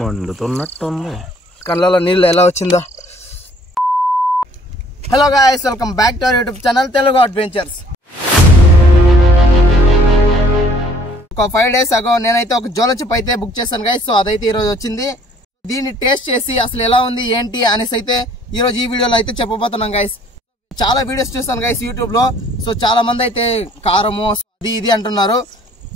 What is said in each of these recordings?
మండుతున్నట్టుంది. కళ్ళలో నీళ్ళు ఎలా వచ్చిందో. Hello guys, welcome back to our YouTube channel Telugu adventures. ఒక 5 days అగో నేనైతే ఒక జోల చిప్ అయితే బుక్ చేశాను గైస్. సో అదైతే ఈరోజు వచ్చింది. దీన్ని టేస్ట్ చేసి అసలు ఎలా ఉంది ఏంటి అనేసి అయితే ఈరోజు ఈ వీడియోలో అయితే చెప్పబోతున్నాం గైస్. చాలా వీడియోస్ చూస్తాను గైస్ యూట్యూబ్ లో. సో చాలా మంది అయితే కారము అది ఇది అంటున్నారు.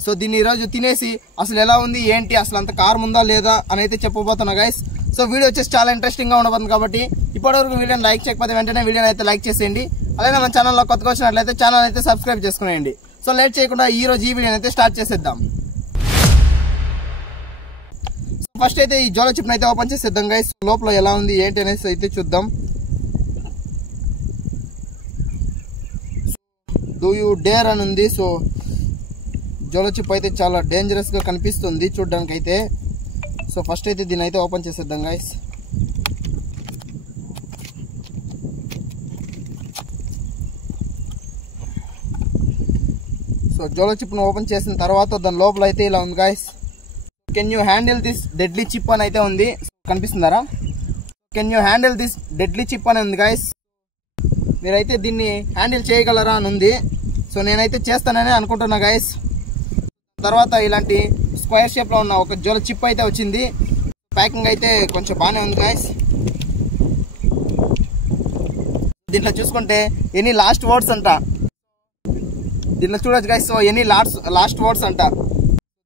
సో దీన్ని ఈరోజు తినేసి అసలు ఎలా ఉంది ఏంటి, అసలు అంత కారం ఉందా లేదా అని అయితే చెప్పబోతున్నా గైస్. సో వీడియో వచ్చేసి చాలా ఇంట్రెస్టింగ్ గా ఉండబోతుంది కాబట్టి ఇప్పటివరకు వీడియోని లైక్ చేయకపోతే వెంటనే వీడియోని అయితే లైక్ చేసేయండి. అలాగే మన ఛానల్లో కొత్తగా వచ్చినట్లయితే ఛానల్ అయితే సబ్స్క్రైబ్ చేసుకునేయండి. సో లేట్ చేయకుండా ఈ రోజు ఈ వీడియోని అయితే స్టార్ట్ చేసేద్దాం. ఫస్ట్ అయితే ఈ జోల చిప్ అయితే ఓపెన్ చేసేద్దాం గైస్. లోపల ఎలా ఉంది ఏంటి అనేసి అయితే చూద్దాం. డూ యూ డేర్ అని ఉంది. సో జోల చిప్ అయితే చాలా డేంజరస్ గా కనిపిస్తుంది చూడడానికి అయితే. సో ఫస్ట్ అయితే దీన్ని అయితే ఓపెన్ చేసేద్దాం గైస్. సో జోల చిప్ ను ఓపెన్ చేసిన తర్వాత దాని లోపల అయితే ఇలా ఉంది guys. Can you handle this deadly chip అని అయితే ఉంది. కనిపిస్తుందారా? Can you handle this deadly chip అని ఉంది గైస్. మీరైతే దీన్ని హ్యాండిల్ చేయగలరా అని ఉంది. సో నేనైతే చేస్తానని అనుకుంటున్నా గైస్. తర్వాత ఇలాంటి స్క్వేర్ షేప్ లో ఉన్న ఒక జోల చిప్ అయితే వచ్చింది. ప్యాకింగ్ అయితే కొంచెం బాగానే ఉంది గైస్. దీంట్లో చూసుకుంటే ఎనీ లాస్ట్ వర్డ్స్ అంట. దీంట్లో చూడొచ్చు guys. So any last words అంట.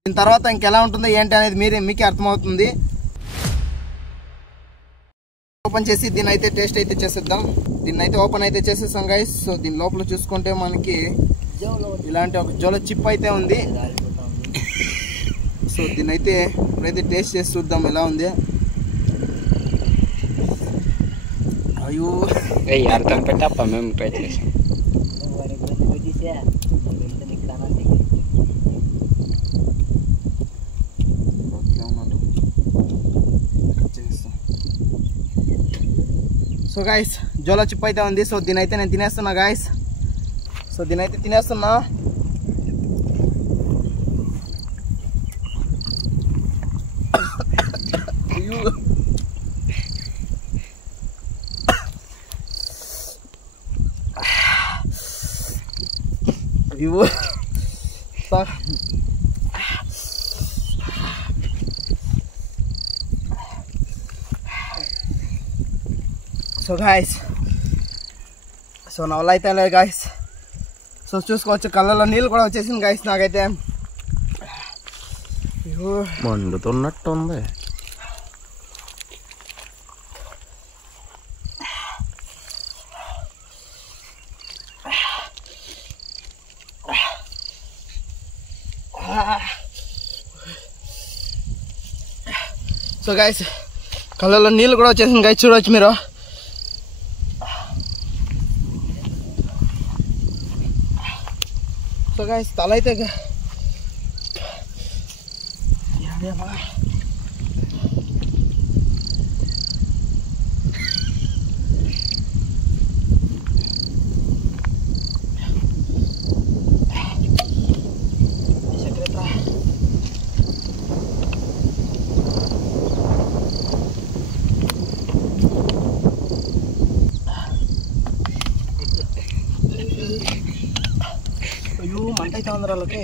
దీని తర్వాత ఇంకెలా ఉంటుందో ఏంటి అనేది మీకే అర్థమవుతుంది. ఓపెన్ చేసి దీన్ని అయితే టేస్ట్ అయితే చేసేద్దాం. దీన్ని అయితే ఓపెన్ అయితే చేసేసాం గైస్. సో దీని లోపల చూసుకుంటే మనకి ఇలాంటి ఒక జోల చిప్ అయితే ఉంది. సో దీన్ని అయితే ఇప్పుడైతే టేస్ట్ చేసి చూద్దాం ఎలా ఉంది. అయ్యో అర్థం పెట్టప్ప మేము ట్రై చేసాం. సో గాయస్ జోల చిప్ అయితే ఉంది. సో దీని అయితే నేను తినేస్తున్నా గాయస్. సో దీని అయితే తినేస్తున్నా. సో గాయస్ సో నా వల్ల అయితే లేదు గాయస్. సో చూసుకోవచ్చు కళ్ళలో నీళ్ళు కూడా వచ్చేసింది గాయస్. నాకైతే మండుతున్నట్టుంది. సో గాయస్ కళ్ళలో నీళ్ళు కూడా వచ్చేసింది గాయస్. చూడవచ్చు మీరు. సో గాయస్ తల అయితే అయ్యో మంట అయితే ఉంది వాళ్ళకి.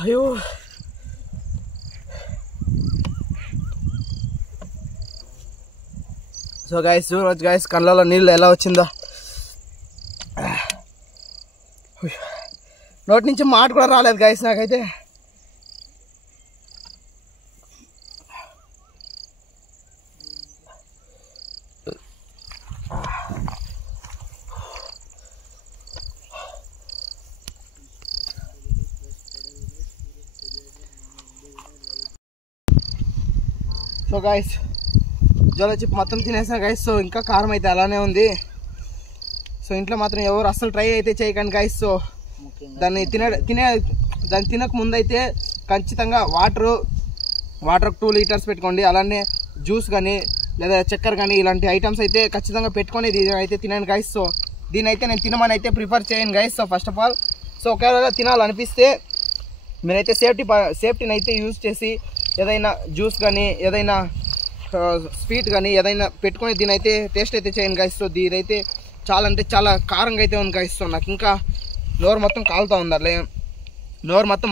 అయ్యో సో గైస్ చూడవచ్చు గైస్ కళ్ళలో నీళ్ళు ఎలా వచ్చిందో. నోటి నుంచి మాట కూడా రాలేదు గైస్ నాకైతే. సో గైస్ జోల చిప్ మొత్తం తినేసా గైస్. సో ఇంకా కారం అయితే అలానే ఉంది. సో ఇంట్లో మాత్రం ఎవరు అస్సలు ట్రై అయితే చేయకండి గైస్. సో దాన్ని తినక ముందు అయితే ఖచ్చితంగా వాటర్ 2 లీటర్స్ పెట్టుకోండి. అలానే జ్యూస్ కానీ లేదా చక్కెర కానీ ఇలాంటి ఐటమ్స్ అయితే ఖచ్చితంగా పెట్టుకొని దీని అయితే తినండి గైస్. సో దీని అయితే నేను తినమని అయితే ప్రిఫర్ చేయను guys. So first of all so ఒకవేళ తినాలనిపిస్తే మీరైతే సేఫ్టీని అయితే యూజ్ చేసి ఏదైనా జ్యూస్ కానీ ఏదైనా స్వీట్ కానీ ఏదైనా పెట్టుకొని దీని అయితే టేస్ట్ అయితే చేయండి గైస్. సో దీని అయితే చాలా అంటే చాలా కారంగా అయితే ఉంది గైస్. సో నాకు ఇంకా నోరు మొత్తం కాలుతూ ఉంది, అట్లే నోరు మొత్తం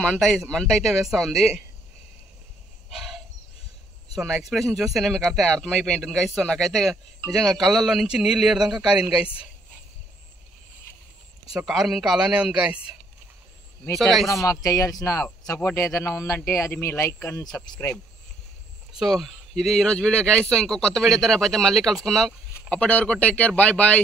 మంట అయితే వేస్తూ ఉంది. సో నా ఎక్స్ప్రెషన్ చూస్తేనే మీకు అర్థమైపోయి ఉంటుంది గైస్. సో నాకైతే నిజంగా కళ్ళల్లో నుంచి నీళ్ళు ఏడదాకా కారింది గైస్. సో కారం ఇంకా అలానే ఉంది గైస్. మీ తరపున మాకు చేయాల్సిన సపోర్ట్ ఏదైనా ఉందంటే అది మీ లైక్ అండ్ సబ్స్క్రైబ్. సో ఇది ఈరోజు వీడియో గైస్. సో ఇంకో కొత్త వీడియో రేపు అయితే మళ్ళీ కలుసుకుందాం. అప్పటి వరకు టేక్ కేర్, బాయ్ బాయ్.